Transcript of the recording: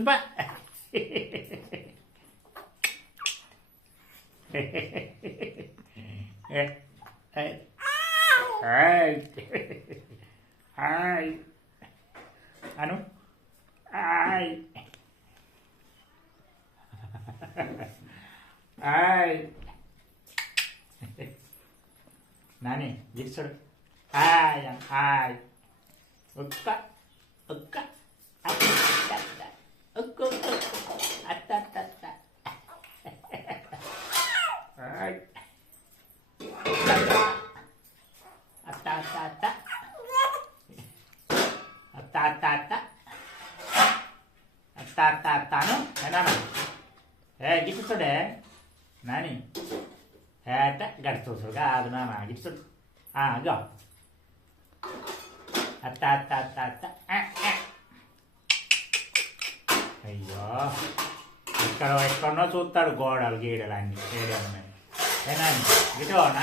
దుబ్బా అను Nani గిరిచుడు hi hi ఒక్క ఒక్క ఒక్క అత్త అత్త అత్త అత్త అత్త అత్త అత్త అత్త అత్త అత్త అత్త అత్తాను నాన్న గిరిచుడే నాని ఏట గడుచుడు కాదు నాన్న గిరిచుడు అగో అత్త అత్త అత్త అత్త అయ్యో ఎక్కడో ఎక్కడో చూస్తాడు గోడలు గీడలు అన్నీ ఏడే ఉన్నాయి ఏనా గిటో నా